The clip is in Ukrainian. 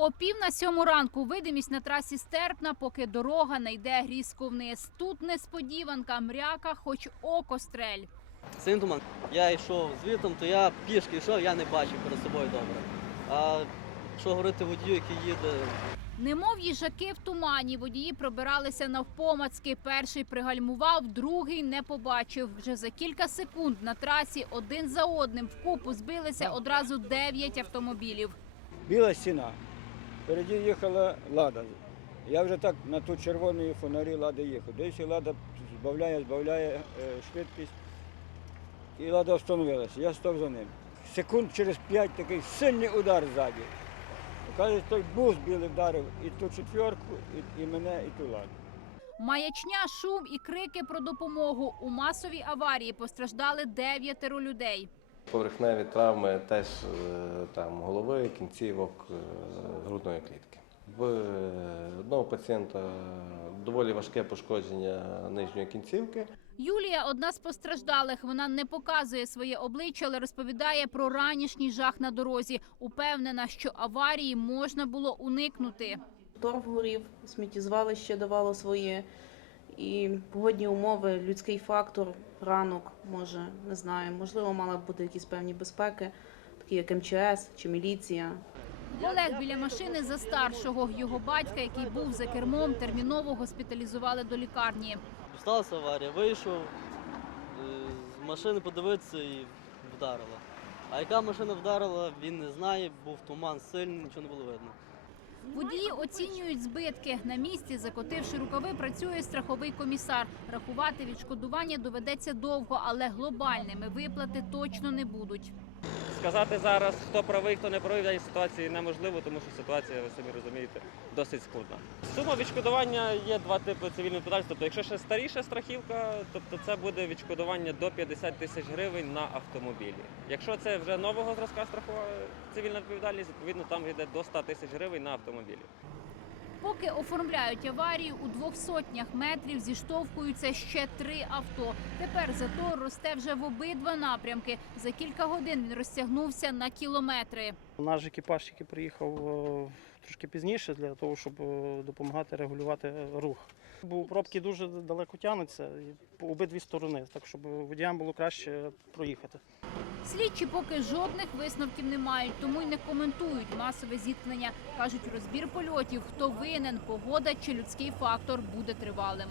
О пів на сьому ранку видимість на трасі стерпна, поки дорога не йде різко вниз. Тут несподіванка, мряка, хоч око стрель. Син туман. Я йшов звітом, то я пішки йшов, я не бачив перед собою добре. А що говорити водію, який їде, Немов їжаки в тумані, водії пробиралися навпомацки. Перший пригальмував, другий не побачив. Вже за кілька секунд на трасі один за одним вкупу збилися одразу дев'ять автомобілів. Біла стіна. Впереді їхала лада. Я вже так на ту червону фонарі лади їхав. Десь лада збавляє, збавляє е, швидкість. І лада встановилася. Я став за ним. Секунд через п'ять такий сильний удар ззаді. Каже, той бус білий вдарив і ту четверку, і, і мене, і ту ладу. Маячня, шум і крики про допомогу. У масовій аварії постраждали дев'ятеро людей. Поверхневі травми теж е, там голови, кінцівок, е, грудної клітки. В е, одного пацієнта доволі важке пошкодження нижньої кінцівки. Юлія одна з постраждалих. Вона не показує своє обличчя, але розповідає про ранішній жах на дорозі. Упевнена, що аварії можна було уникнути. Торф горів, сміттєзвалище давало своє, і погодні умови, людський фактор, ранок, може, не знаю, можливо, мали б бути якісь певні безпеки, такі як МЧС чи міліція. Олег біля машини за старшого. Його батька, який був за кермом, терміново госпіталізували до лікарні. сталася аварія, вийшов, е, з машини подивитися і вдарила. А яка машина вдарила, він не знає, був туман сильний, нічого не було видно. Водії оцінюють збитки. На місці, закотивши рукави, працює страховий комісар. Рахувати відшкодування доведеться довго, але глобальними виплати точно не будуть. Сказати зараз, хто правий, хто не правий в даній ситуації неможливо, тому що ситуація, ви самі розумієте, досить складна. Сума відшкодування є два типи цивільної відповідальності. Тобто, якщо ще старіша страхівка, тобто це буде відшкодування до 50 тисяч гривень на автомобілі. Якщо це вже нового зразка страхова цивільна відповідальність, відповідно там йде до 100 тисяч гривень на автомобілі. Поки оформляють аварію, у двох сотнях метрів зіштовхуються ще три авто. Тепер затор росте вже в обидва напрямки. За кілька годин він розтягнувся на кілометри. Наш екіпаж, який приїхав е, трошки пізніше для того, щоб е, допомагати регулювати рух. Бо пробки дуже далеко тягнуться по обидві сторони, так щоб водіям було краще проїхати. Слідчі поки жодних висновків не мають, тому й не коментують масове зіткнення. кажуть, розбір польотів, хто винен, погода чи людський фактор буде тривалим.